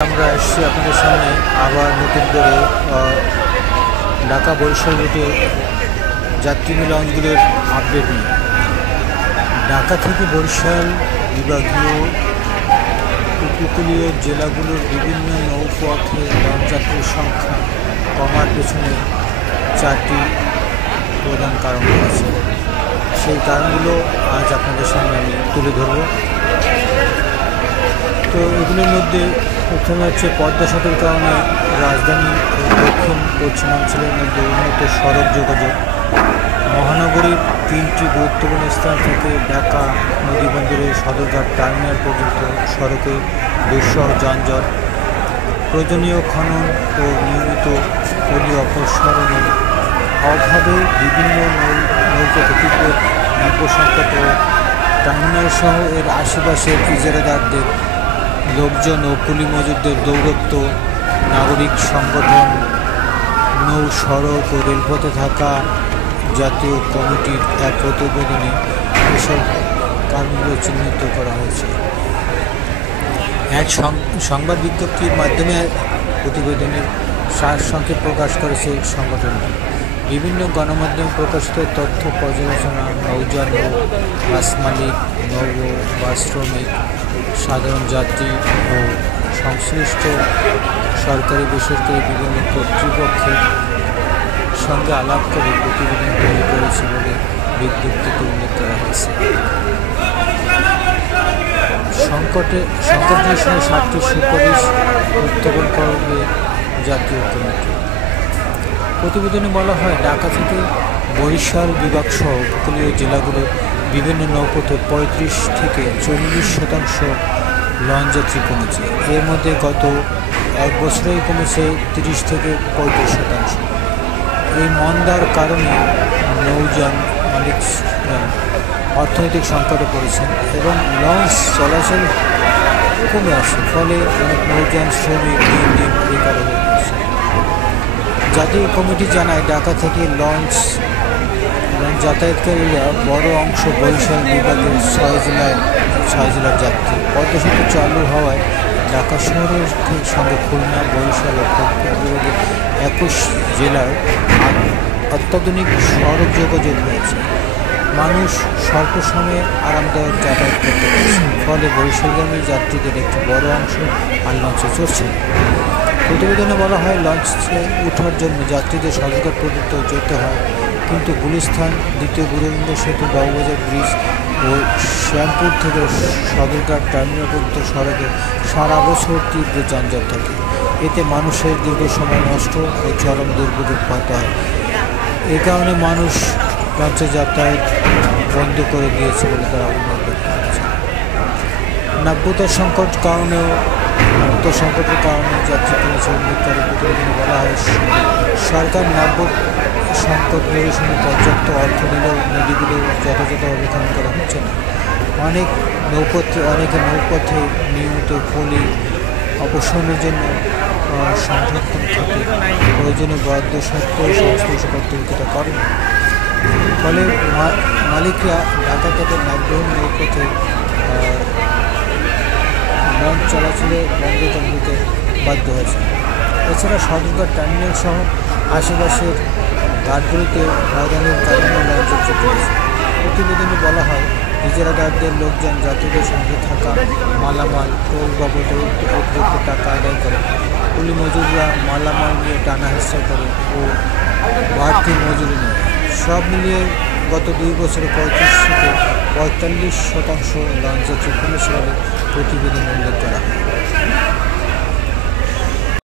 আমরা এসেছি আপনাদের সামনে আবার নতুন করে ঢাকা বরিশাল রুটে যাত্রী লঞ্চগুলোর আপডেট নিয়ে। ঢাকা থেকে বরিশাল বিভাগীয় উপকূলীয় জেলাগুলোর বিভিন্ন নৌপথে লঞ্চ যাত্রীর সংখ্যা কমার পেছনে 4টি প্রধান কারণ রয়েছে। সেই কারণগুলো আজ আপনাদের সামনে আমি তুলে ধরব। তো এগুলোর মধ্যে প্রথমে হচ্ছে পদ্মা সেতুর কারণে রাজধানী ও দক্ষিণ পশ্চিমাঞ্চলের মধ্যে উন্নত সড়ক যোগাযোগ, মহানগরীর 3টি গুরুত্বপূর্ণ স্থান থেকে ঢাকা নদীবন্দরের সদরঘাট টার্মিনাল পর্যন্ত সড়কে দুঃসহ যানজট, প্রয়োজনীয় খনন ও নিয়মিত পলি অপসারণের অভাবে বিভিন্ন নৌপথে তীব্র নাব্য সংকট ও টার্মিনাল সহ এর আশেপাশের ইজারাদারদের লোকজন ও কুলি মজুরদের দৌরত্ব, নাগরিক সংগঠন, নৌ সড়ক ও রেলপথে থাকা জাতীয় কমিটির এক প্রতিবেদনে এসব কারণগুলো চিহ্নিত করা হয়েছে। এক সংবাদ বিজ্ঞপ্তির মাধ্যমে প্রতিবেদনের সারসংক্ষেপ প্রকাশ করেছে সংগঠনটি। বিভিন্ন গণমাধ্যমে প্রকাশিত তথ্য পর্যালোচনা, নৌযান ও বাস মালিক, নৌ ও বাস শ্রমিক, সাধারণ যাত্রী ও সংশ্লিষ্ট সরকারি বেসরকারি বিভিন্ন কর্তৃপক্ষের সঙ্গে আলাপ করে প্রতিবেদন তৈরি করেছে বলে বিজ্ঞপ্তিতে উল্লেখ করা হয়েছে। সংকটের সময় 7টি সুপারিশ উত্থাপন করবে জাতীয় কমিটি। প্রতিবেদনে বলা হয়, ঢাকা থেকে বরিশাল বিভাগ সহ উপকূলীয় জেলাগুলোর বিভিন্ন নৌপথে 35 থেকে 40% লঞ্চ যাত্রী কমেছে। এর মধ্যে গত এক বছরেই কমেছে 30 থেকে 35%। এই মন্দার কারণে নৌযান মালিকরা অর্থনৈতিক সংকটে পড়েছেন এবং লঞ্চ চলাচল কমে আসে, ফলে অনেক নৌযান শ্রমিক দিন দিন বেকার হয়ে পড়ছে। জাতীয় কমিটি জানায়, ঢাকা থেকে লঞ্চ যাতায়াতকারীরা বড় অংশ বরিশাল বিভাগের 6 জেলার যাত্রী। পদ্মা সেতু চালু হওয়ায় ঢাকা শহরের সঙ্গে খুলনা, বরিশাল ও ফরিদপুর বিভাগের 21 জেলার অত্যাধুনিক সড়ক যোগাযোগ হয়েছে। মানুষ স্বল্প সময়ে আরামদায়ক যাতায়াত করতে পারছে, ফলে বরিশালগামী যাত্রীদের একটি বড় অংশ আর লঞ্চে চড়ছে। প্রতিবেদনে বলা হয়, লঞ্চে ওঠার জন্য যাত্রীদের সদরঘাট পর্যন্ত যেতে হয়, কিন্তু গুলিস্তান, দ্বিতীয় গুরুগম্ভীর সেতু, বাবুবাজার ব্রিজ ও শ্যামপুর থেকে সদরঘাট টার্মিনাল পর্যন্ত সড়কে সারা বছর তীব্র যানজট থাকে। এতে মানুষের দীর্ঘ সময় নষ্ট ও চরম দুর্ভোগে পোহাতে হয়। এ কারণে মানুষ লঞ্চে যাতায়াত বন্ধ করে দিয়েছে বলে তারা অভিযোগ করেছে। নাব্যতার সংকটের কারণে যাত্রী কমেছে উল্লেখ করে প্রতিবেদনে বলা হয়, সরকার নাব্য সংকট নিরসনে পর্যাপ্ত অর্থ দিলেও নদীগুলো যথাযথভাবে খনন করা হচ্ছে না। অনেকে নৌপথে নিয়মিত পলি অপসারণের জন্য সংরক্ষণ খাতে প্রয়োজনীয় বরাদ্দ সত্ত্বেও সংশ্লিষ্ট কর্তৃপক্ষ করেন। ফলে মালিকরা ঢাকা থেকে নাগরহীন নৌপথে লঞ্চ চলাচলে বন্ধ দিতে বাধ্য হয়েছে। এছাড়া সদরঘাট টার্মিনাল সহ আশেপাশের ঘাটগুলিতে হয়রানির কারণে লঞ্চ চুক্তি হয়েছে। প্রতিবেদনে বলা হয়, ইজারাদারদের লোকজন যাত্রীদের সঙ্গে থাকা মালামাল টোল বাবদ অতিরিক্ত টাকা আদায় করে, কুলি মজুররা মালামাল নিয়ে টানা হেঁচড়া করে ও বাড়তি মজুরি নেয়। সব মিলিয়ে গত 2 বছরে 35 থেকে 45% লঞ্চ যাত্রী কমেছে বলে প্রতিবেদনে উল্লেখ করা হয়।